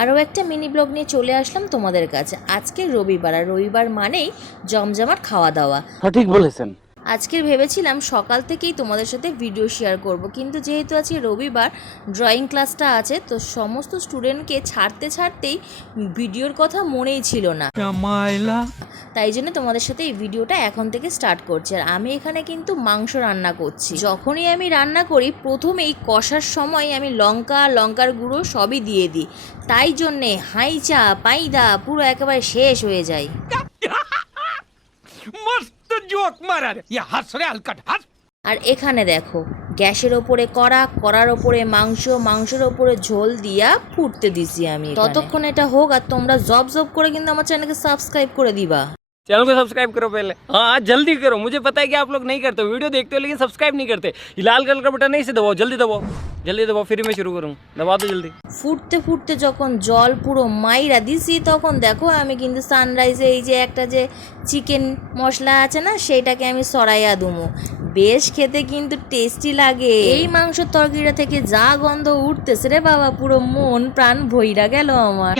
আরও একটা mini blog নিয়ে চলে আসলাম তোমাদের কাছে। আজকে রবিবার, আর রবিবার মানেই জমজমাট খাওয়া দাওয়া। সঠিক বলেছেন। আজকে ভেবেছিলাম সকাল থেকেই তোমাদের সাথে ভিডিও শেয়ার করব, কিন্তু যেহেতু আজকে রবিবার ড্রয়িং ক্লাসটা আছে, তো সমস্ত স্টুডেন্টকে ছাড়তেই ভিডিওর কথা মনেই ছিল না। তাই জন্য তোমাদের সাথে এই ভিডিওটা এখন থেকে স্টার্ট করছি। আর আমি এখানে কিন্তু মাংস রান্না করছি। যখনই আমি রান্না করি প্রথমেই কষার সময় আমি লঙ্কার গুঁড়ো সবই দিয়ে দিই, তাই জন্যে হাইচা পাইদা পুরো একেবারে শেষ হয়ে যায়। जोक मारा रे ये हंस रे हलकट हंस। আর এখানে দেখো গ্যাসের ওপরে কড়ার ওপরে মাংসের ওপরে ঝোল দিয়া ফুটতে দিছি আমি। ততক্ষণ এটা হোক, আর তোমরা জব করে কিন্তু আমার চ্যানেলকে সাবস্ক্রাইব করে দিবা। चैनल को सब्सक्राइब करो पहले। हाँ जल्दी करो, मुझे पता है कि आप लोग नहीं करते, वीडियो देखते हो लेकिन सब्सक्राइब नहीं करते। ये लाल कलर का बटन नहीं से दबाओ, जल्दी दबाओ फिर मैं शुरू करूँ। दबा दो जल्दी। ফুটতে যখন জল পুরো মাইরা দিছি, তখন দেখো আমি কিন্তু সানরাইজে এই যে একটা যে চিকেন মশলা আছে না, সেইটাকে আমি সরাইয়া দুমো। বেশ খেতে কিন্তু টেস্টি লাগে। এই মাংসের তরকারিটা থেকে যা গন্ধ উঠতেছে রে বাবা, পুরো মন প্রাণ ভইরা গেল আমার।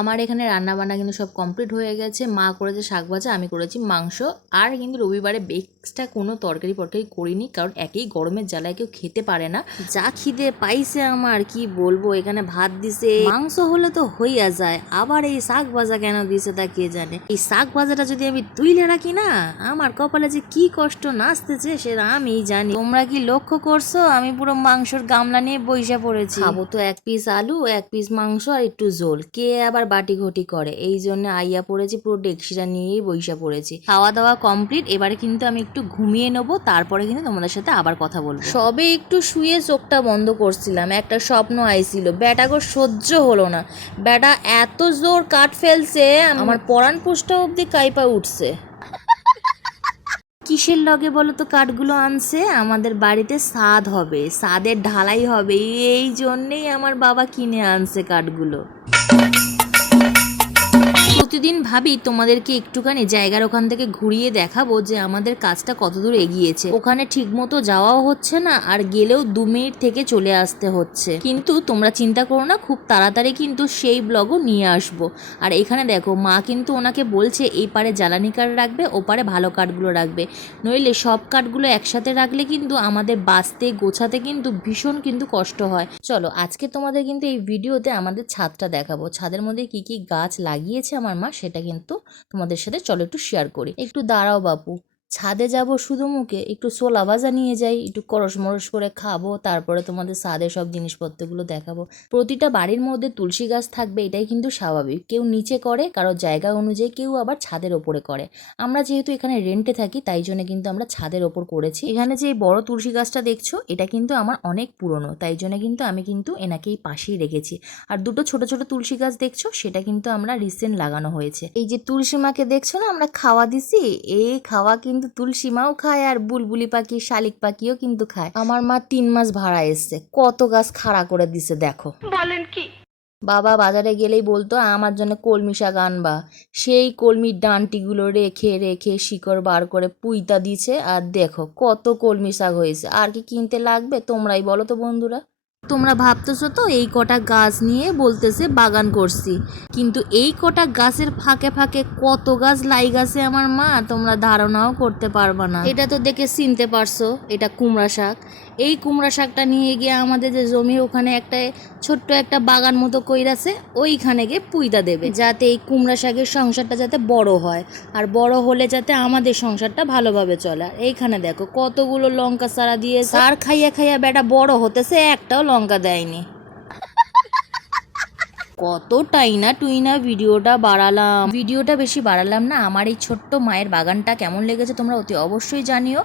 আমার এখানে রান্না বান্না কিন্তু সব কমপ্লিট হয়ে গেছে। মা করেছে শাক ভাজা, আমি করেছি মাংস। আর কিন্তু রবিবারে এক্সট্রা কোনো তরকারি করিনি, কারণ একই গরমের জ্বালায় কেউ খেতে পারে না। যা খিদে পাইছে আমার কি বলবো। এখানে ভাত দিছে, মাংস হলে তো হইয়া যায়, আবার এই শাক ভাজা কেন দিছে তা কে জানে। এই শাক ভাজাটা যদি আমি তুইলে রাখি না, আমার কপালে যে কি কষ্ট নাচতেছে সেটা আমি জানি। তোমরা কি লক্ষ্য করছো? আমি পুরো মাংসর গামলা নিয়ে বইসা পড়েছি। খাবো তো এক পিস আলু, এক পিস মাংস আর একটু ঝোল। কে আবার বাটি ঘটি করে, এই জন্য আইয়া পড়েছি, পুরো ডেকসিটা নিয়েই বইসা পড়েছি। খাওয়া দাওয়া কমপ্লিট। এবারে কিন্তু আমি একটু ঘুমিয়ে নেবো, তারপরে কিন্তু তোমাদের সাথে আবার কথা বলবো। সবে একটু শুয়ে চোখটা বন্ধ করছিলাম, একটা স্বপ্ন আইছিল। বেটাগো সহ্য হলো না, বেটা এত জোর কাট ফেলছে আমার পরাণ পুষ্টা অব্দি কাইপা উঠছে। কিসের লগে বলো তো কাঠগুলো আনছে? আমাদের বাড়িতে ছাদ হবে, ছাদের ঢালাই হবে, এই জন্যেই আমার বাবা কিনে আনছে কাঠগুলো। প্রতিদিন ভাবি তোমাদেরকে একটুখানি জায়গার ওখান থেকে ঘুরিয়ে দেখাবো যে আমাদের কাজটা কতদূর এগিয়েছে। ওখানে ঠিক মতো যাওয়াও হচ্ছে না, আর গেলেও 2 মিনিট থেকে চলে আসতে হচ্ছে। কিন্তু তোমরা চিন্তা করো না, খুব তাড়াতাড়ি কিন্তু সেই ব্লগও নিয়ে আসবো। আর এখানে দেখো মা কিন্তু ওনাকে বলছে এই পারে জ্বালানি কাঠ রাখবে, ও পারে ভালো কাঠগুলো রাখবে, নইলে সব কাঠগুলো একসাথে রাখলে কিন্তু আমাদের বাঁচতে গোছাতে কিন্তু ভীষণ কিন্তু কষ্ট হয়। চলো আজকে তোমাদের কিন্তু এই ভিডিওতে আমাদের ছাদটা দেখাবো। ছাদের মধ্যে কি কি গাছ লাগিয়েছে আমার মা, সেটা কিন্তু তোমাদের সাথে চলো একটু শেয়ার করি। একটু দাঁড়াও বাপু, ছাদে যাব শুধু মুখে, একটু ছোলা ভাজা নিয়ে যাই, একটু করস মরস করে খাবো, তারপরে তোমাদের ছাদের সব জিনিসপত্রগুলো দেখাবো। প্রতিটা বাড়ির মধ্যে তুলসী গাছ থাকবে, এটাই কিন্তু স্বাভাবিক। কেউ নিচে করে, কারো জায়গা অনুযায়ী, কেউ আবার ছাদের ওপরে করে। আমরা যেহেতু এখানে রেন্টে থাকি, তাই জন্য কিন্তু আমরা ছাদের ওপর করেছি। এখানে যে বড় তুলসী গাছটা দেখছো, এটা কিন্তু আমার অনেক পুরনো, তাই জন্য কিন্তু আমি কিন্তু এনাকেই পাশেই রেখেছি। আর দুটো ছোট ছোট তুলসী গাছ দেখছো, সেটা কিন্তু আমরা রিসেন্ট লাগানো হয়েছে। এই যে তুলসী মাকে দেখছো না আমরা খাওয়া দিছি, এই খাওয়া কিন্তু তুলসী মাও খায়, আর বুলবুলি পাখি শালিক পাখিও কিন্তু খায়। আমার মা 3 মাস ভাড়া এসছে, কত গাছ খাড়া করে দিছে দেখো। বলেন কি? বাবা বাজারে গেলেই বলতো আমার জন্য কলমি শাক আনবা, সেই কলমির ডান্টিগুলো রেখে রেখে শিকড় বার করে পুইতা দিছে, আর দেখো কত কলমি শাক হয়েছে। আর কি কিনতে লাগবে? তোমরাই বলো তো বন্ধুরা। তোমরা ভাবতেছো তো এই কটা গাছ নিয়ে বলতেছে বাগান করছি, কিন্তু এই কটা গাছের ফাঁকে ফাঁকে কত গাছ লাই গাছে আমার মা, তোমরা ধারণাও করতে পারবা না। এটা তো দেখে চিনতে পারছো, এটা কুমড়া শাক। এই কুমড়া শাকটা নিয়ে গিয়ে আমাদের যে জমি, ওখানে একটা ছোট্ট একটা বাগান মতো কইরাছে, ওইখানে গিয়ে পুইতা দেবে, যাতে এই কুমড়া শাকের সংসারটা যাতে বড় হয়, আর বড় হলে যাতে আমাদের সংসারটা ভালোভাবে চলে। আর এইখানে দেখো কতগুলো লঙ্কা চারা দিয়ে, আর খাইয়া খাইয়া বেটা বড় হতেছে, একটাও লঙ্কা দেয়নি। কতটাই না টুইনা ভিডিওটা বেশি বাড়ালাম না। আমার এই ছোট্ট মায়ের বাগানটা কেমন লেগেছে তোমরা অতি অবশ্যই জানিও।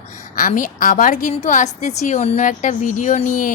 আমি আবার কিন্তু আসতেছি অন্য একটা ভিডিও নিয়ে।